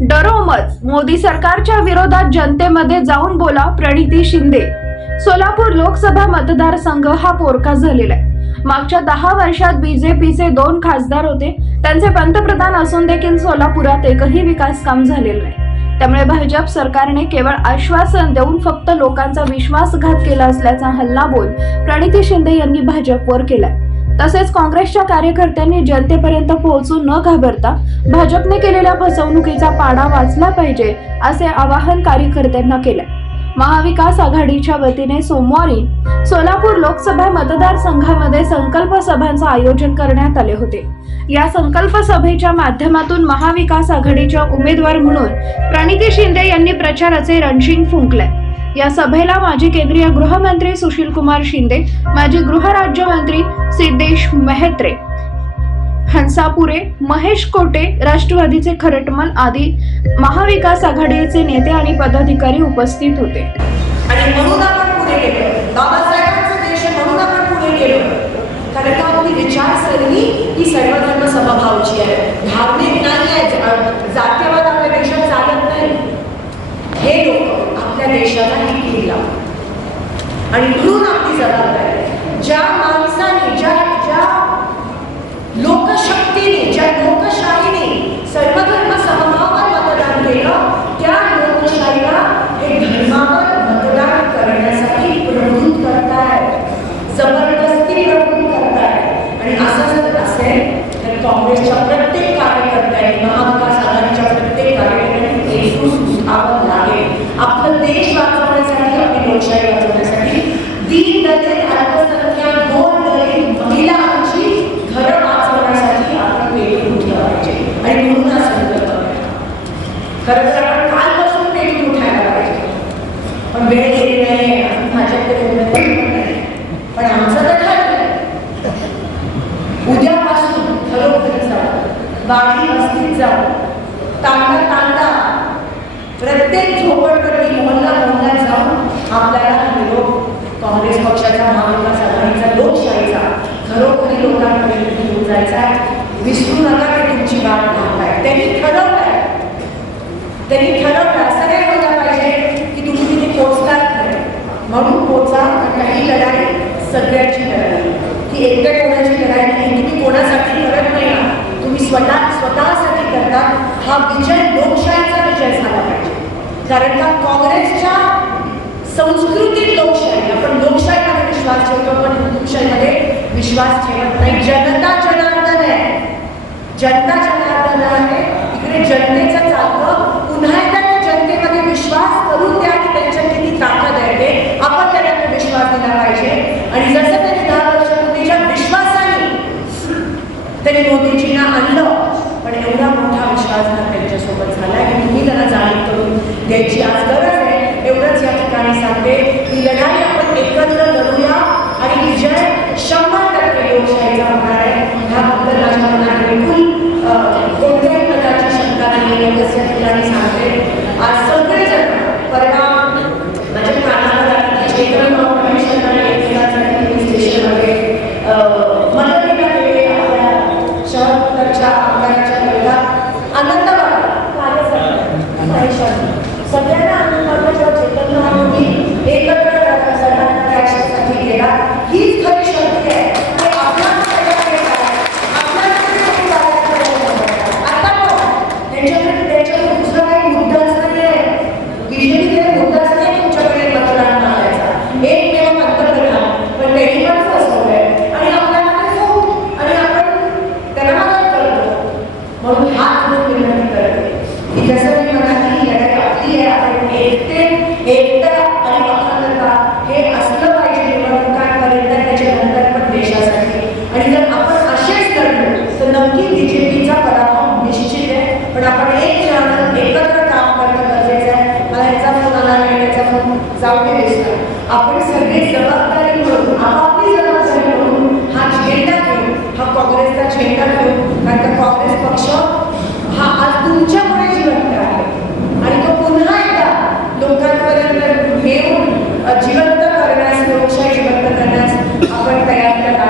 डरोमच मोदी सरकारच्या विरोधात जनतेमध्ये जाऊन बोला प्रणिती शिंदे. सोलापूर लोकसभा मतदारसंघ हा पोरका झालेला आहे. मागच्या दहा वर्षात बीजेपीचे दोन खासदार होते. त्यांचे पंतप्रधान असून देखील सोलापुरात एकही विकास काम झालेलं नाही. त्यामुळे भाजप सरकारने केवळ आश्वासन देऊन फक्त लोकांचा विश्वासघात केला असल्याचा हल्ला बोल प्रणिती शिंदे यांनी भाजपवर केलाय. तसेच काँग्रेसच्या कार्यकर्त्यांनी जनतेपर्यंत पोहोचू न घाबरता भाजपने केलेल्या फसवणुकीचा पाडा वाचला पाहिजे असे आवाहन कार्यकर्त्यांना केले. महाविकास आघाडीच्या वतीने सोमवारी सोलापूर लोकसभा मतदारसंघामध्ये संकल्प सभांचं आयोजन करण्यात आले होते. या संकल्प सभेच्या माध्यमातून महाविकास आघाडीच्या उमेदवार म्हणून प्रणिती शिंदे यांनी प्रचाराचे रणशिंग फुंकले. या सभेला माजी केंद्रीय गृहमंत्री सुशील कुमार शिंदे माजी गृहराज्यमंत्री सिद्धेश मेहत्रे हंसापुरे महेश कोटे राष्ट्रवादीचे खरटमल आदी महाविकास आघाडीचे नेते आणि पदाधिकारी उपस्थित होते. आणि म्हणून आपण पुढे गेलो बाबासाहेबांचा देश आहे म्हणून आपण पुढे गेलो कारण का आपली विचारसरणी ही सर्वधर्म समभावची आहे धार्मिक नाही आहे जा- जातीयवाद आपल्या देशात चालत नाही हे लोक आपल्या देशाला ही कीड लावतात आणि म्हणून आपली जबाबदारी ज्या माणसाने ज्या ज्या लोकशक्तीने ज्या लोकशाहीने सर्वधर्म समभावावर मतदान केलं त्या लोकशाहीला हे धर्मावर मतदान करण्यासाठी प्रवृत्त करताय. जबरदस्ती प्रवृत्त करताय. आणि असं जर असेल तर काँग्रेसच्या प्रत्येक कार्यकर्त्यांनी महाविकास आघाडीच्या प्रत्येक कार्यकर्त्यांनी एकूण उठावं लागेल आपलं देश वाचवण्यासाठी आपली लोकशाही वाचवण्यासाठी दीन दलित अल्पसंख्याक गोर दलित महिलांची घरं वाचवण्यासाठी आपण पेटून उठलं पाहिजे आणि म्हणून हा संकल्प केला. खरं तर आपण कालपासून पेटी उठायला पाहिजे पण वेळ गेली नाही माझ्याकडे पण नाही पण आमचं तर ठरलं उद्यापासून खरोखर जाऊ. बाकी वस्तीत जाऊ. तांडा तांडा. प्रत्येक झोपडपट्टी मोहल्ला मोहल्ला जाऊन आपल्याला निरोप काँग्रेस पक्षाचा महाविकास आघाडीचा लोकशाहीचा खरोखरी लोकांपर्यंत घेऊन जायचा आहे. विसरू नका ते तुमची बाब पाहताय त्यांनी ठरवलं त्यांनी ठरवलं असं नाही व्हायला पाहिजे की तुम्ही तिथे पोचलात नाही म्हणून पोचा काही लढाई सगळ्याची लढाई. ही एकट्या कोणाची लढाई नाही तुम्ही कोणासाठी करत नाही तुम्ही स्वतः स्वतःसाठी करता. हा विजय लोकशाहीचा विजय झाला पाहिजे. कारण का काँग्रेसच्या संस्कृतीत लोकशाही आपण लोकशाहीमध्ये विश्वास ठेवतो पण लोकशाहीमध्ये विश्वास ठेवत नाही. जनता जनार्दन आहे. जनता जनार्दन आहे. इकडे जनतेचं चालू सेंटर घेऊन कारण का काँग्रेस पक्ष हा आज तुमच्यामुळे जिवंत आहे. आणि तो पुन्हा एकदा लोकांपर्यंत घेऊन जिवंत करण्यास लोकशाही जिवंत करण्यास आपण तयार केला